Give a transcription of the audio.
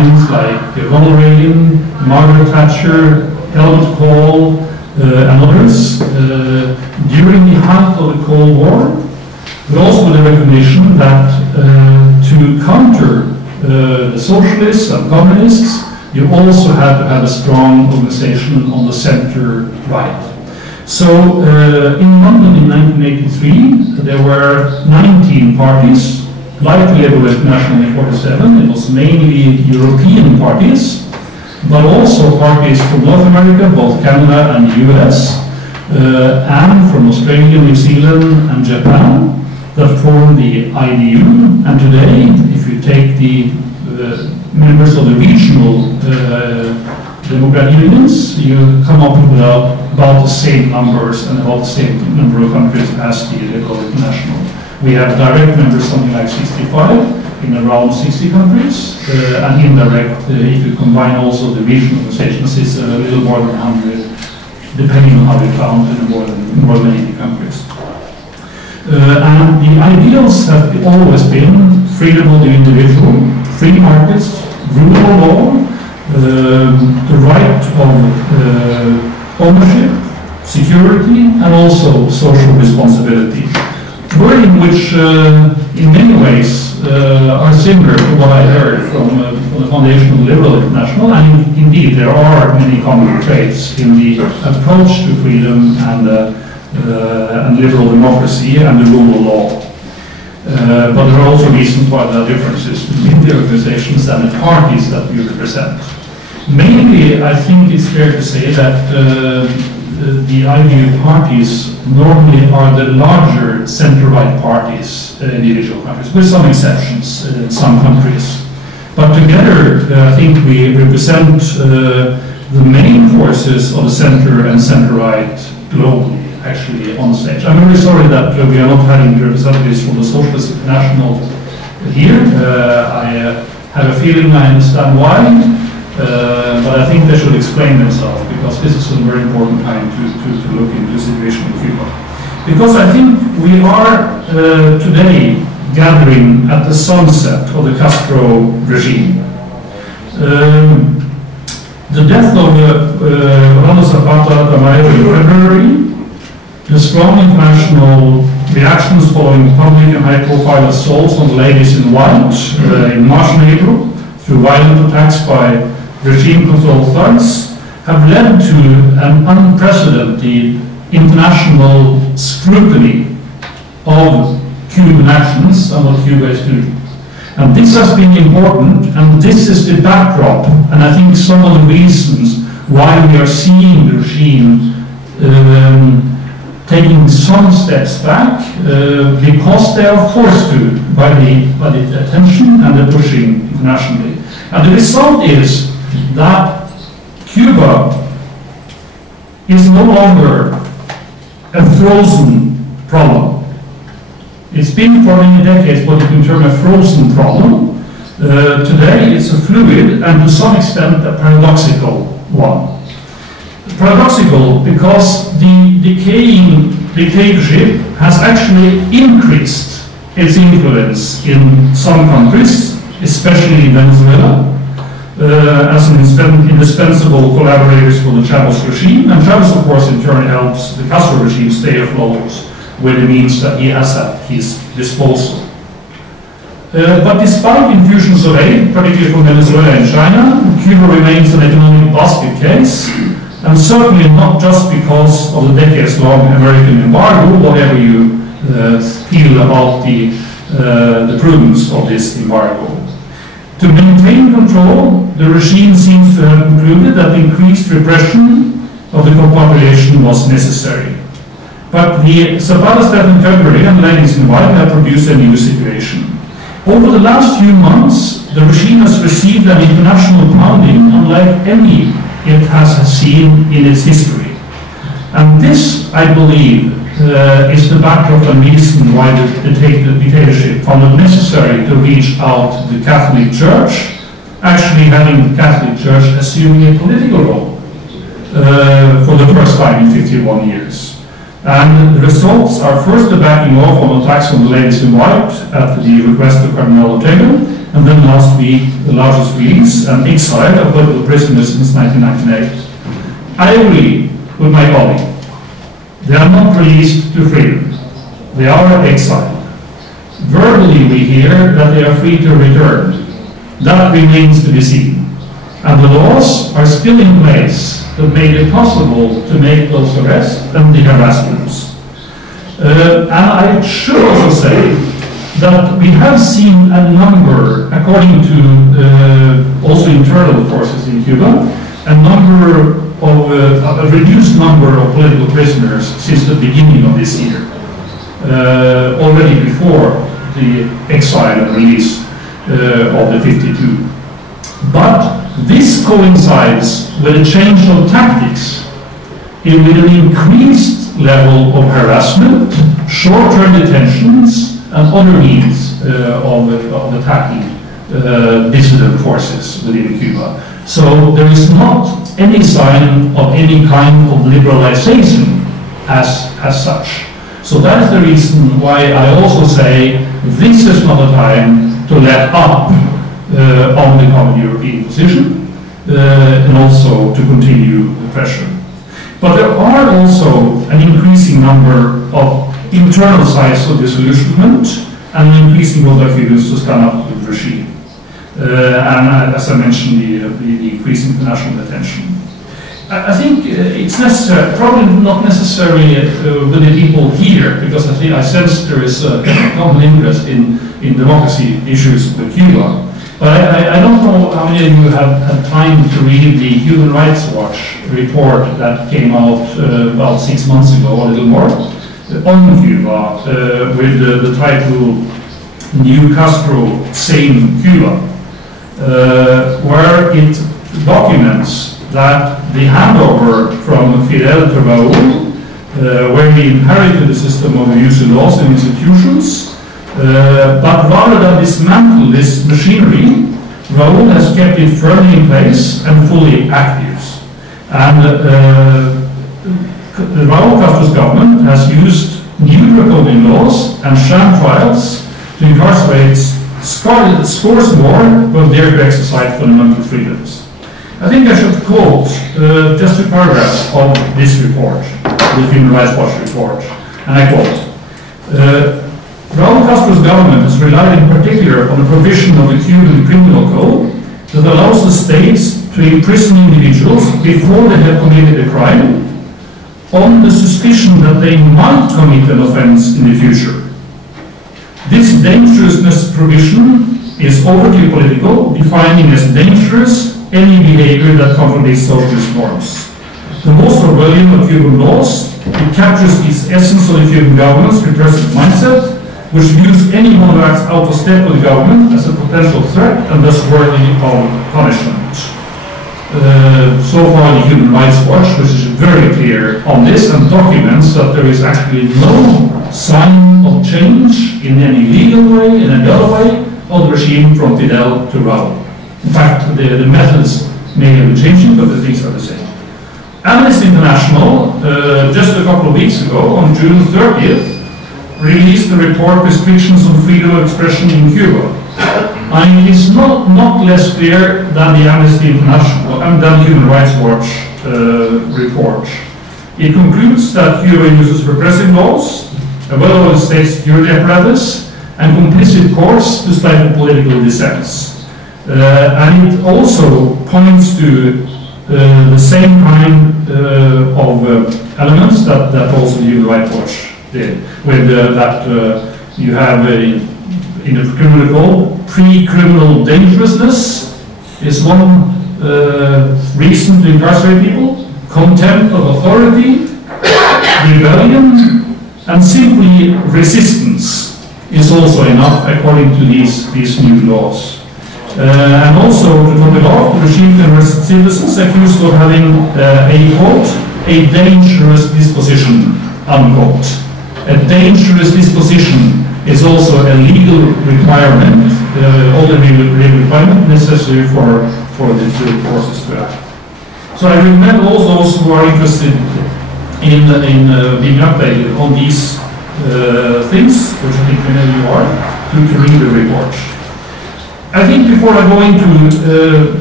minds like Ronald Reagan, Margaret Thatcher, Helmut Kohl, and others during the height of the Cold War, but also with the recognition that to counter the socialists and communists, you also had to have a strong organization on the center right. So in London in 1983, there were 19 parties, like the Labour International in 1947. It was mainly European parties, but also parties from North America, both Canada and the US, and from Australia, New Zealand, and Japan, that form the IDU. And today, if you take the members of the regional democratic unions, you come up with about the same numbers and about the same number of countries as the Liberal International. We have direct members, something like 65 in around 60 countries, and indirect, if you combine also the regional organizations, it's a little more than 100, depending on how you count, in more than 80 countries. And the ideals have always been freedom of the individual, free markets, rule of law, the right of ownership, security, and also social responsibility. Wording which, in many ways, are similar to what I heard from the foundation of the Liberal International, and indeed there are many common traits in the approach to freedom and liberal democracy and the rule of law. But there are also reasons why there are differences between the organizations and the parties that we represent. Mainly, I think it's fair to say that the IDU parties normally are the larger center-right parties in individual countries, with some exceptions in some countries. But together, I think we represent the main forces of the center and center-right globally, actually, on stage. I'm very sorry that we are not having representatives from the Socialist International here. I have a feeling I understand why. But I think they should explain themselves, because this is a very important time to look into the situation in Cuba. Because I think we are today gathering at the sunset of the Castro regime. The death of Rolando Zapata in February, the strong international reactions following public and high-profile assaults on the ladies in white in March and April, through violent attacks by regime-controlled thugs, have led to an unprecedented international scrutiny of Cuban actions and what Cuba is doing. And this has been important, and this is the backdrop, and I think some of the reasons why we are seeing the regime taking some steps back, because they are forced to by the attention and the pushing internationally. And the result is that Cuba is no longer a frozen problem. It's been for many decades what you can term a frozen problem. Today it's a fluid and to some extent a paradoxical one. Paradoxical because the decaying dictatorship has actually increased its influence in some countries, especially in Venezuela, as an indispensable collaborators for the Chavez regime. And Chavez, of course, in turn helps the Castro regime stay afloat with the means that he has at his disposal. But despite infusions of aid, particularly from Venezuela and China, Cuba remains an economic basket case, and certainly not just because of the decades-long American embargo, whatever you feel about the prudence of this embargo. To maintain control, the regime seems to have concluded that increased repression of the population was necessary. But the Zapata's death in February and ladies in white have produced a new situation. Over the last few months, the regime has received an international pounding unlike any it has seen in its history. And this, I believe, is the backdrop and reason why the dictatorship found it necessary to reach out to the Catholic Church, actually having the Catholic Church assuming a political role for the first time in 51 years. And the results are first the backing off on attacks on the ladies in white at the request of Cardinal Ortega, and then last week the largest release and exile of political prisoners since 1998. I agree with my colleague. They are not released to freedom. They are exiled. Verbally we hear that they are free to return. That remains to be seen. And the laws are still in place that made it possible to make those arrests and the harassments. And I should also say that we have seen a number, according to also internal forces in Cuba, a reduced number of political prisoners since the beginning of this year, already before the exile and release of the 52. But this coincides with a change of tactics, with an increased level of harassment, short-term detentions, and other means of attacking dissident forces within Cuba. So there is not any sign of any kind of liberalization as such. So that is the reason why I also say this is not a time to let up on the common European position and also to continue the pressure. But there are also an increasing number of internal signs of disillusionment and an increasing number of figures to stand up to the regime. And as I mentioned, the increasing international attention. I think it's necessary, probably not necessarily with the people here, because I sense there is a common interest in democracy issues with Cuba. But I don't know how many of you have had time to read the Human Rights Watch report that came out about 6 months ago, or a little more, on Cuba, with the title New Castro, Sane Cuba, where it documents that the handover from Fidel to Raúl, where he inherited the system of abusive laws and institutions, but rather than dismantle this machinery, Raúl has kept it firmly in place and fully active. And Raúl Castro's government has used new draconian laws and sham trials to incarcerate scores more who have dared to exercise fundamental freedoms. I think I should quote just 2 paragraphs of this report, the Human Rights Watch report, and I quote, Raúl Castro's government has relied in particular on a provision of the Cuban criminal code that allows the states to imprison individuals before they have committed a crime on the suspicion that they might commit an offense in the future. This dangerousness provision is overtly political, defining as dangerous any behavior that contradicts socialist norms. The most Orwellian of Cuban laws, it captures its essence of the Cuban government's repressive mindset, which views any monarchs out of step with the government as a potential threat and thus worthy of punishment. So far the Human Rights Watch, which is very clear on this and documents that there is actually no sign of change in any legal way, in any other way, of the regime from Fidel to Raúl. In fact, the methods may have been changing, but the things are the same. Amnesty International, just a couple of weeks ago, on June 30th, released the report Restrictions on Freedom of Expression in Cuba. And it's not less clear than the Amnesty International and than the Human Rights Watch report. It concludes that Cuba uses repressive laws, a well-oiled state security apparatus, and complicit courts to stifle political dissents. And it also points to the same kind of elements that also the Human Rights Watch did, with that you have in the criminal code, pre-criminal dangerousness is one reason to incarcerate people, contempt of authority, rebellion, and simply resistance is also enough according to these new laws. And also, to top it off, the regime can arrest citizens accused of having a quote, a dangerous disposition, unquote. A dangerous disposition is also a legal requirement, all the legal requirement necessary for the forces to act. So I recommend all those who are interested in being updated on these things, which I think many of you are, to read the report. I think before I go into